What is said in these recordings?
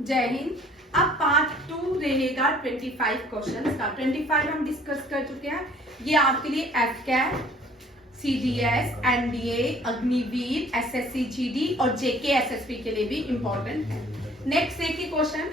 जय हिंद। अब पार्ट 2 रहेगा 25 क्वेश्चन का। 25 हम डिस्कस कर चुके हैं। ये आपके लिए AFCAT, CDS, NDA, Agniveer, SSC GD और जेके एसएसपी के लिए भी इम्पोर्टेंट है। नेक्स्ट देखिए क्वेश्चन,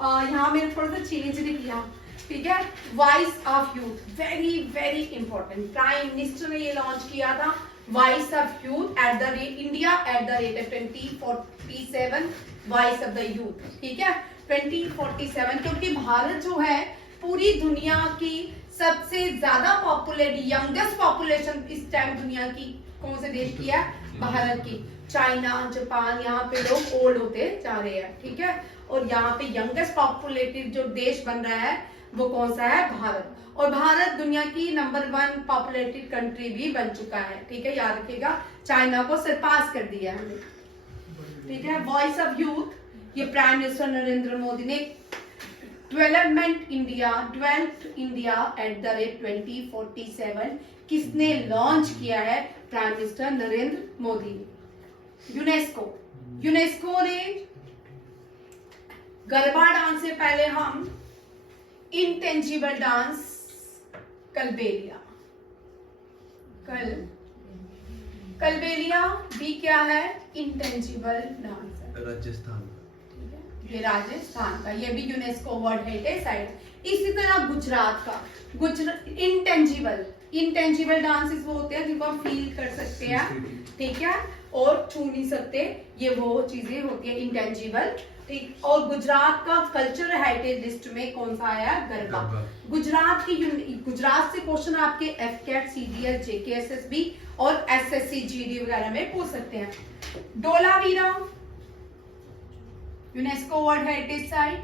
यहाँ मैंने थोड़ा सा चेंज भी किया, ठीक है। Voice of youth, very very important. Prime minister ने ये लॉन्च किया था, voice of youth at the rate India at the rate 2047 voice of the youth, ठीक है। 2047, क्योंकि भारत जो है पूरी दुनिया की सबसे ज्यादा पॉपुलेटेड, यंगेस्ट पॉपुलेशन इस टाइम दुनिया की कौन से देश की है? भारत की। चाइना, जापान, यहाँ पे लोग ओल्ड होते जा रहे हैं, ठीक है। और यहाँ पे यंगेस्ट पॉपुलेटेड जो देश बन रहा है वो कौन सा है? भारत। और भारत दुनिया की नंबर 1 पॉपुलेटेड कंट्री भी बन चुका है, ठीक है, याद रखिएगा। चाइना को सरपास कर दिया है हमने, ठीक है। वॉइस ऑफ यूथ, ये प्राइम मिनिस्टर नरेंद्र मोदी ने development India at the rate 2047 किसने लॉन्च किया है? प्राइम मिनिस्टर नरेंद्र मोदी ने। यूनेस्को ने गरबा डांस से पहले हम इंटेंजिबल डांस कलबेलिया भी क्या है? इंटेंजिबल डांस है। राजस्थान, ये राजस्थान का, ये भी यूनेस्को वर्ल्ड हेरिटेज साइट। इसी तरह गुजरात का, इंटेंजिबल डांसेस वो होते हैं जिनको हम फील कर सकते हैं, ठीक है, और छू नहीं सकते, ये वो चीजें होती है इंटेंजिबल, ठीक। और गुजरात का कल्चरल हेरिटेज लिस्ट में कौन सा आया? गरबा। गुजरात से क्वेश्चन आपके एफकैट, सीडीएस, जेकेएसएसबी और एसएससी जीडी वगैरह में पूछ सकते हैं। Dholavira UNESCO world heritage site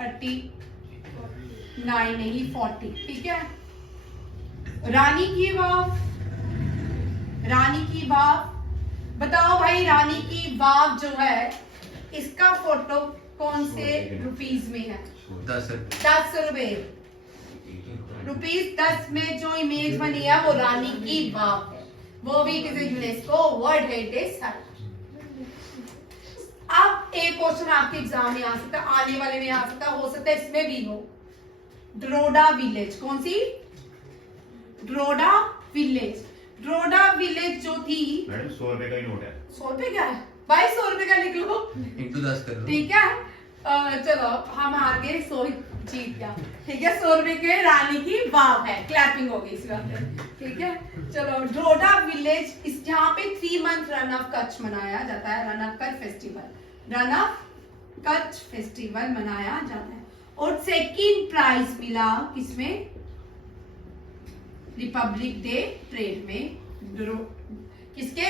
39 नहीं 40, ठीक है। रानी की वाव, बताओ भाई, रानी की वाव जो है इसका फोटो कौन से रुपीस में है? 10 रुपए। रुपीस 10 में जो इमेज बनी है वो रानी की वाव है, वो भी किसी यूनेस्को वर्ल्ड हेरिटेज साइट। अब एक क्वेश्चन आपके एग्जाम में आ सकता है, आने वाले में आ सकता है, हो सकता है इसमें भी हो। ड्रोडा विलेज, कौन सी? ड्रोडा विलेज जो थी, मैडम 100 रुपए का ही नोट है। 100 रुपए का है भाई, 100 रुपए का लिख लो, इंटू 10 कर लो, ठीक है। चलो हम आगे 100 जीत गया, ठीक है। 100 रुपए के रानी की वाव है, क्लैपिंग होगी इस बात, ठीक है। चलो, ड्रोडा विलेज, इस जहाँ पे 3 मंथ रन ऑफ कच्छ मनाया जाता है, रन ऑफ कच्छ फेस्टिवल मनाया जाता है। और सेकंड प्राइज मिला किसमें? रिपब्लिक डे परेड में, किसके?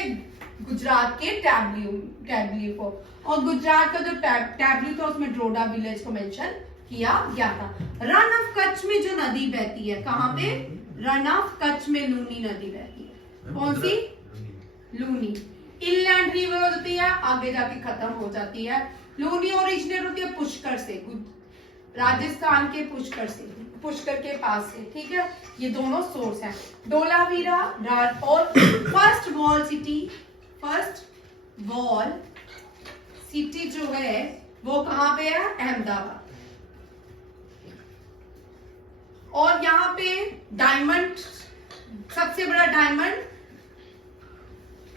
गुजरात के टैब्ल्यू को। और गुजरात का जो टैब्ल्यू था उसमें ड्रोडा विलेज को मेंशन किया गया था। रन ऑफ कच्छ में जो नदी बहती है, कहाँ पे? रन ऑफ कच्छ में लूनी नदी बहती है, कौन सी? लूनी। इनलैंड रिवर होती है, आगे जाके खत्म हो जाती है। लूनी ओरिजिनेट होती है पुष्कर से, राजस्थान के पुष्कर के पास से, ठीक है। ये दोनों सोर्स हैं। डोलावीरा और फर्स्ट वॉल सिटी जो है वो कहाँ पे है? अहमदाबाद। और यहाँ पे डायमंड, सबसे बड़ा डायमंड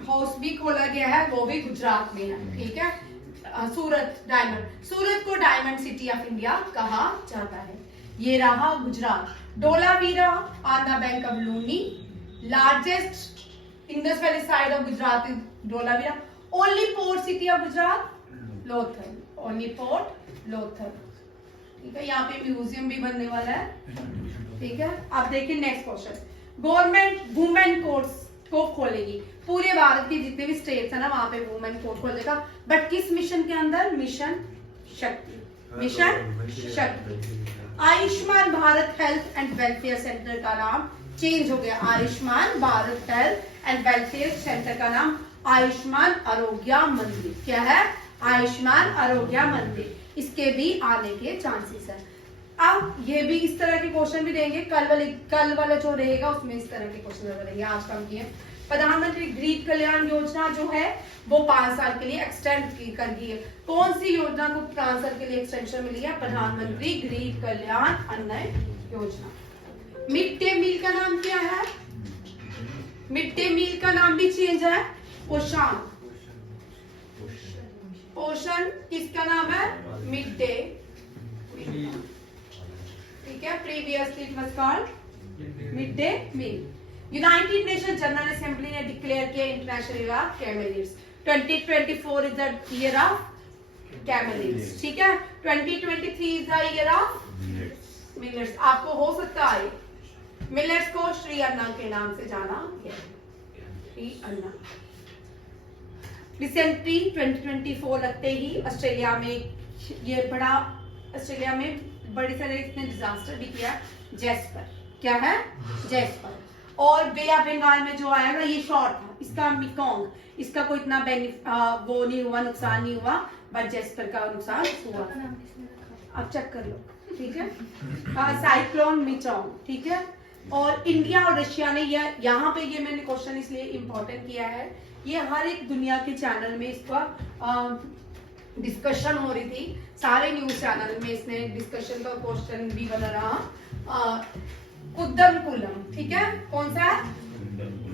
हाउस भी खोला गया है, वो भी गुजरात में है, ठीक है। सूरत को डायमंड सिटी ऑफ इंडिया कहा जाता है। ये रहा Gujarat. Dholavira on the bank of Luni, largest Indus valley site of Gujarat is Dholavira. Only port city of Gujarat Lothal, only port Lothal, ठीक है। यहाँ पे म्यूजियम भी बनने वाला है, ठीक है। अब देखिए next question. Government women courts को खोलेगी, पूरे भारत के जितने भी स्टेट्स है ना वहां पे वुमेन कोर्ट खोलेगा, बट किस मिशन के अंदर? मिशन शक्ति। Ayushman Bharat health and welfare centre का नाम चेंज हो गया। Ayushman Bharat health and welfare centre का नाम आयुष्मान आरोग्य मंदिर। क्या है? आयुष्मान आरोग्य मंदिर। इसके भी आने के चांसेस है। अब ये भी इस तरह के क्वेश्चन भी देंगे, कल वाला जो रहेगा उसमें इस तरह के क्वेश्चन रहेंगे। आज कम किए प्रधानमंत्री गरीब कल्याण योजना जो है वो 5 साल के लिए एक्सटेंड कर दी है। कौन सी योजना को 5 साल के लिए एक्सटेंशन मिली है? प्रधानमंत्री गरीब कल्याण अन्न योजना। मिड डे मील का नाम क्या है? मिड डे मील का नाम भी चेंज है, पोषण। पोषण किसका नाम है? Mid day meal. ठीक है, previously it was called mid day meal. United nation general assembly ने डिक्लेयर किया international year of camelids. 2024 is the year of camelids. ठीक है, 2023 is the year of millets. आपको हो सकता है मिलेट्स को श्री अन्ना के नाम से जाना गया। श्री अन्ना। रिसेंटली 2024 लगते ही ऑस्ट्रेलिया में ये बड़ा, ऑस्ट्रेलिया में बड़ी सारे इसने डिजास्टर भी किया। जैस्पर, क्या है? जैस्पर। और बे ऑफ बंगाल में जो आएगा ये शॉर्ट था, इसका मिकोंग, इसका कोई इतना वो नहीं हुआ, नुकसान नहीं हुआ, बट जैस्पर का नुकसान हुआ। अब चेक कर लो, ठीक है। साइक्लोन मिचोंग, ठीक है। और इंडिया और रशिया ने ये, यहाँ पे ये मैंने क्वेश्चन इसलिए इम्पोर्टेंट किया है, ये हर एक दुनिया के चैनल में इसका डिस्कशन हो रही थी, सारे न्यूज चैनल में इसने डिस्कशन का क्वेश्चन भी बना रहा। कुद्दमकुलम, ठीक है, कौन सा है?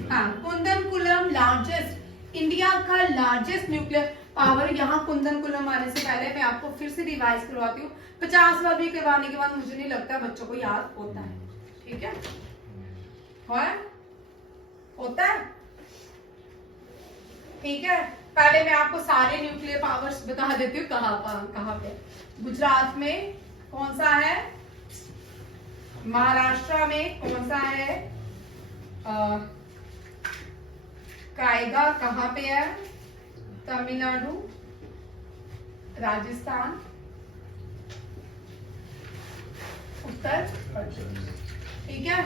हाँ, कुद्दमकुलम लार्जेस्ट, इंडिया का लार्जेस्ट न्यूक्लियर पावर। यहाँ कुद्दमकुलम आने से पहले मैं आपको फिर से रिवाइज करवाती हूँ। 50 बार भी करवाने के बाद मुझे नहीं लगता बच्चों को याद होता है, ठीक है? होता है, ठीक है। पहले मैं आपको सारे न्यूक्लियर पावर्स बता देती हूँ कहाँ पे। गुजरात में कौन सा है? महाराष्ट्र में कौन सा है? कायगा कहाँ पे है? तमिलनाडु, राजस्थान, उत्तर प्रदेश, ठीक है।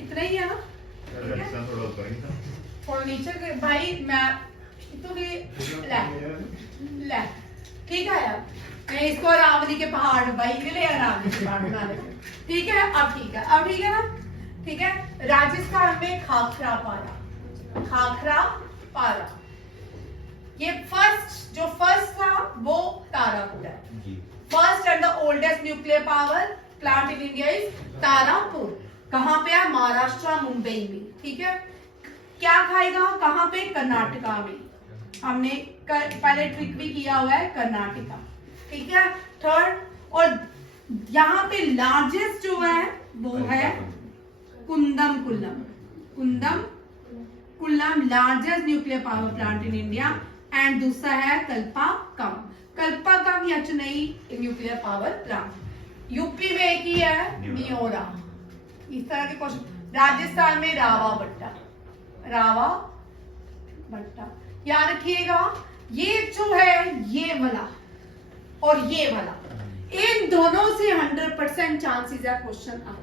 इतना ही है ना? थोड़ा नीचे के भाई, मैं तो ले ठीक है यार, मैं इसको अरावली के पहाड़ भाई के लिए अरावली के पहाड़ बना रहे, ठीक है। अब ठीक है, अब ठीक है ना? ठीक है। राजस्थान में खाखरा पारा, खाखरा पारा, ये जो फर्स्ट था वो तारापुर है। First and the oldest nuclear power plant in India is Tarapur. कहाँ पे है? महाराष्ट्र, मुंबई में, ठीक है। क्या खाएगा? कहाँ पे? कर्नाटका में। हमने पहले ट्रिक भी किया हुआ है, कर्नाटका, ठीक है। थर्ड, और यहाँ पे लार्जेस्ट जो है वो है Kudankulam. Kudankulam largest nuclear power plant in India. And दूसरा है कल्पाकम। कल्पाकम या Chennai nuclear power plant. UP में एक ही है, मियोरा। इस तरह के क्वेश्चन। राजस्थान में रावाभट्टा, रावाभट्टा, याद रखिएगा। ये जो है ये वाला और ये वाला, इन दोनों से 100% चांसेस है क्वेश्चन आए,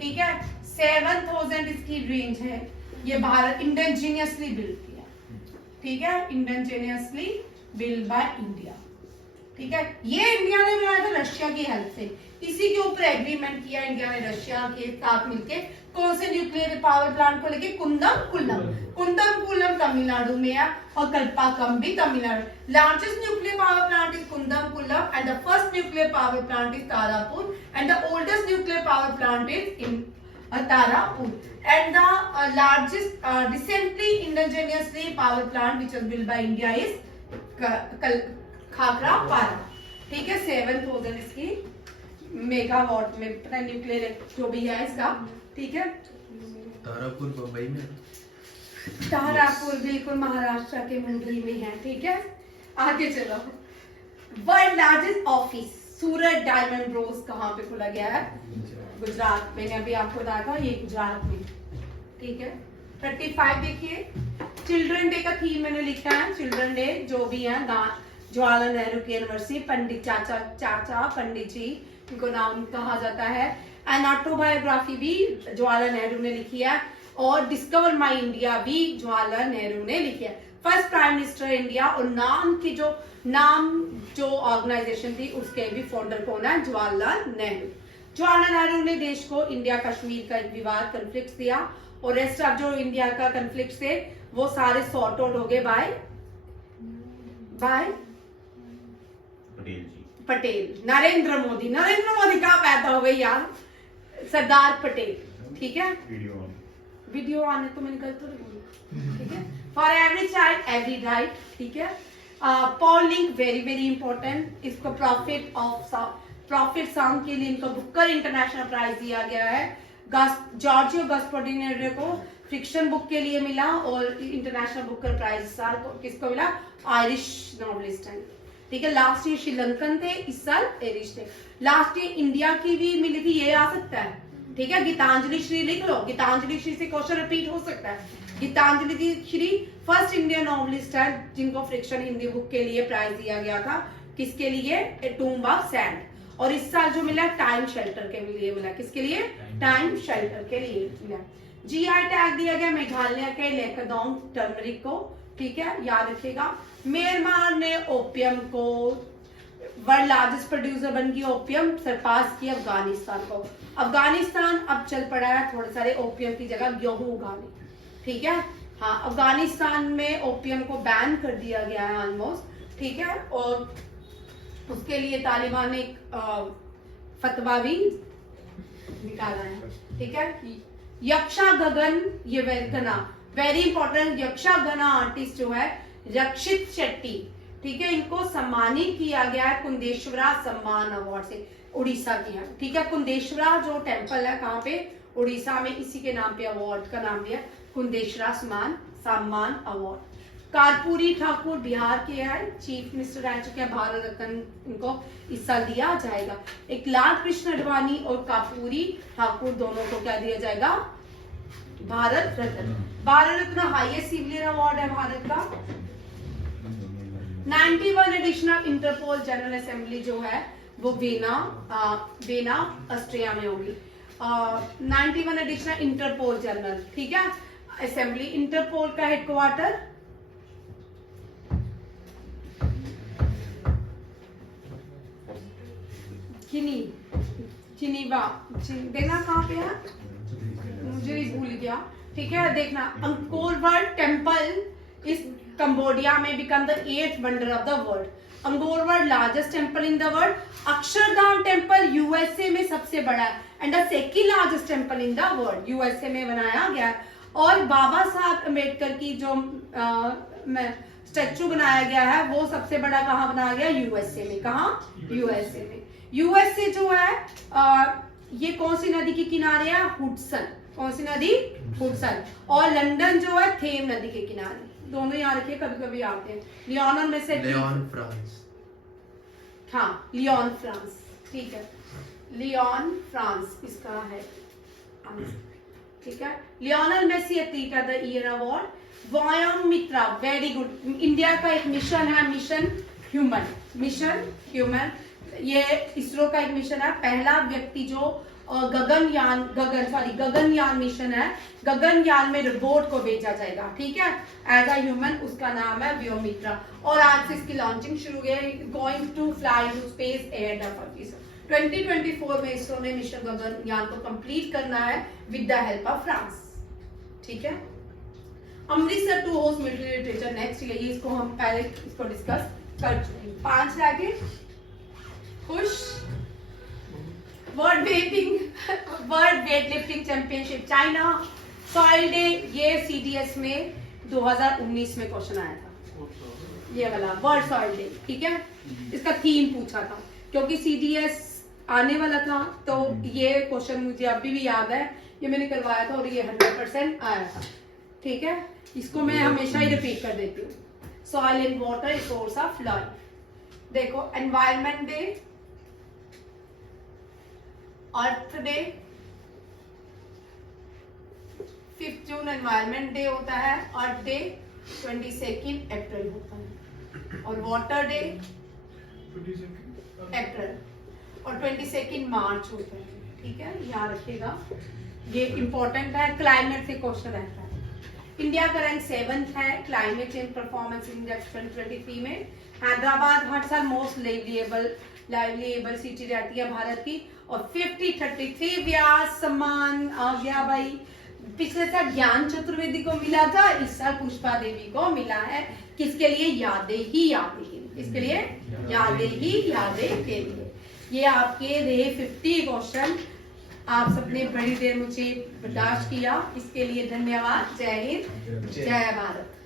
ठीक है। 7000 इसकी रेंज है। ये भारत इंडिजिनियसली बिल्ड किया, ठीक है, इंडिजिनियसली बिल्ड बाय इंडिया, ठीक है। ये इंडिया ने बनाया था रशिया की हेल्प से। इसी के ऊपर एग्रीमेंट किया इंडिया ने रशिया के साथ मिलकर। कौन से न्यूक्लियर पावर प्लांट को लेके? कुद्दमकुलम तमिलनाडु में है और कल्पाकम भी Tamil Nadu. Largest nuclear power plant is Kudankulam and the first nuclear power plant is Tarapur and the oldest nuclear power plant is in Tarapur and the largest recently indigenously power plant which was built by India is khakhra पारा, ठीक है। 7000 इसकी megawatt में पता nuclear जो भी है इसका, ठीक है। तारापुर मुंबई में, तारापुर बिल्कुल महाराष्ट्र के मुंबई में है, ठीक है। आगे चलो। वर्ल्ड लार्जेस्ट ऑफिस सूरत डायमंड रोज कहाँ पे खोला गया है? गुजरात। मैंने अभी आपको बताया था ये गुजरात में, ठीक है। 35 देखिए, चिल्ड्रन डे का थीम मैंने लिखा है। चिल्ड्रन डे जो भी है, जवाहरलाल नेहरू की यूनिवर्सिटी, पंडित चाचा पंडित जी इनको नाम कहा जाता है। एंड ऑटोबायोग्राफी भी जवाहरलाल नेहरू ने लिखी है और डिस्कवर माई इंडिया भी जवाहरलाल नेहरू ने लिखी है। फर्स्ट प्राइम मिनिस्टर इंडिया और नाम जो ऑर्गेनाइजेशन थी उसके भी फाउंडर कौन है? जवाहरलाल नेहरू। जवाहरलाल नेहरू ने देश को इंडिया कश्मीर का एक विवाद कॉन्फ्लिक्ट दिया और रेस्ट ऑफ जो इंडिया का कंफ्लिक्ट थे वो सारे सॉर्ट आउट हो गए बाय पटेल। नरेंद्र मोदी कहाँ पैदा हो गए यार, सरदार पटेल, ठीक है। वीडियो आने तो मैंने कल तो नहीं बोला, ठीक है। For every child every right, ठीक है। Paul link very very important, इसको प्रॉफिट सॉन्ग के लिए इनको बुकर इंटरनेशनल प्राइज दिया गया है। जॉर्जियो गस्पर्डिनेरो को फिक्शन बुक के लिए मिला और इंटरनेशनल बुकर प्राइज साल को किसको मिला, आयरिश नॉवलिस्ट है, ठीक है। लास्ट ईयर श्रीलंकन थे, इस साल आयरिश थे। लास्ट ईयर इंडिया की भी मिली थी, ये आ सकता है, ठीक है। गीतांजलि श्री लिख लो, गीतांजलि श्री से क्वेश्चन रिपीट हो सकता है। Geetanjali Shree first Indian novelist है जिनको फ्रिक्शन हिंदी बुक के लिए प्राइज दिया गया था। किसके लिए, ए टूम्ब ऑफ सैंड। और इस साल जो मिला टाइम शेल्टर के लिए मिला, किसके लिए, टाइम शेल्टर के लिए मिला। जीआई टैग दिया गया मेघालय के लेकदोंग टर्मरिक को, ठीक है, याद रखिएगा। म्यांमार ने ओपियम को वर्ल्ड लार्जेस्ट प्रोड्यूसर बन गई, ओपियम सरपास किया अफगानिस्तान को। अफगानिस्तान अब चल पड़ा है थोड़े सारे ओपियम की जगह गेहूं उगाने, ठीक है। हाँ, अफगानिस्तान में ओपियम को बैन कर दिया गया है ऑलमोस्ट, ठीक है। और उसके लिए तालिबान ने एक फतवा भी निकाला है, ठीक है। यक्षा गगन ये वेरी इंपॉर्टेंट, यक्षा गना आर्टिस्ट जो है रक्षित शेट्टी, ठीक है, इनको सम्मानित किया गया है कुंदेश्वरा सम्मान अवार्ड से, उड़ीसा की है, ठीक है। कुंदेश्वरा जो टेम्पल है कहाँ पे, उड़ीसा में, इसी के नाम पे अवार्ड का नाम दिया कुंदेश्वरा सम्मान अवार्ड। कर्पूरी ठाकुर बिहार के है, चीफ मिनिस्टर रह चुके हैं, भारत रत्न इनको इस साल दिया जाएगा। एक लाल कृष्ण अडवाणी और कर्पूरी ठाकुर दोनों को क्या दिया जाएगा, Bharat Ratna. Bharat Ratna highest civilian award है भारत का। 91 एडिशनल इंटरपोल जनरल असेंबली जो है वो वेना ऑस्ट्रिया में होगी। 91 एडिशनल इंटरपोल जनरल, ठीक है, असेंबली। इंटरपोल का हेडक्वार्टर जिनीवा, देखना कहाँ पे है, मुझे भूल गया, ठीक है। देखना, अंकोर वाट टेम्पल इस कंबोडिया में become the 8th wonder of the world. Angkor Wat largest temple in the world. Akshardham temple USA में सबसे बड़ा है and the second largest temple in the world, USA में बनाया गया है। और बाबा साहब अम्बेडकर की जो स्टेचू बनाया गया है वो सबसे बड़ा कहाँ बनाया गया, यूएसए में। कहाँ, यूएसए में। यूएसए जो है ये कौन सी नदी के किनारे है, हुडसन। कौन सी नदी, हुडसन। और लंदन जो है थेम नदी के किनारे, दोनों यहाँ रखिए, कभी कभी आते हैं। लियोन में से लियोन फ्रांस, हाँ लियोन फ्रांस, ठीक है, लियोन फ्रांस इसका है, ठीक है। Lionel Messi athlete of the year award. वायांग मित्रा, वेरी गुड। इंडिया का एक मिशन है, मिशन ह्यूमन, ये इसरो का एक मिशन है। पहला व्यक्ति जो गगनयान मिशन है, गगनयान में रोबोट को भेजा जाएगा, ठीक है, एज अ ह्यूमन, उसका नाम है व्योमित्रा। और आज से इसकी लॉन्चिंग शुरू है, going to fly to space air officer. 2024 में इसरो ने मिशन गगनयान को कंप्लीट करना है with the help of France, ठीक है। Amritsar to host military literature next year, इसको हम पहले इसको डिस्कस कर चुके हैं। 5 रह खुश। World weight lifting championship China, soil day, ये सीडीएस में 2019 में क्वेश्चन आया था, ये वाला वर्ल्ड सॉइल डे, ठीक है। इसका थीम पूछा था क्योंकि सीडीएस आने वाला था, तो ये क्वेश्चन मुझे अभी भी याद है, ये मैंने करवाया था और ये 100% आया था, ठीक है। इसको मैं हमेशा ही रिपीट कर देती हूँ। Soil and water source of life. देखो, एनवायरमेंट डे, अर्थ डे, 5 जून एनवायरमेंट डे होता है, अर्थ डे 22 अप्रैल होता है, और वाटर डे अप्रैल, और 22 मार्च होता है, ठीक है, याद रखिएगा, ये इंपॉर्टेंट है। क्लाइमेट से क्वेश्चन रहता है। इंडिया का रैंक 7th है क्लाइमेट चेंज परफॉर्मेंस इंडेक्स 2023 में। हैदराबाद हर साल मोस्ट लाइवलीएबल सिटी रहती है भारत की, और 5033 व्यास सम्मान आ गया भाई। पिछले साल ज्ञान चतुर्वेदी को मिला था, इस साल पुष्पा देवी को मिला है। किसके लिए? यादें ही यादें के लिए। किसके लिए? यादें ही यादें के लिए। ये आपके रहे 50 क्वेश्चन। आप सबने बड़ी देर मुझे बर्दाश्त किया, इसके लिए धन्यवाद। जय हिंद, जय भारत।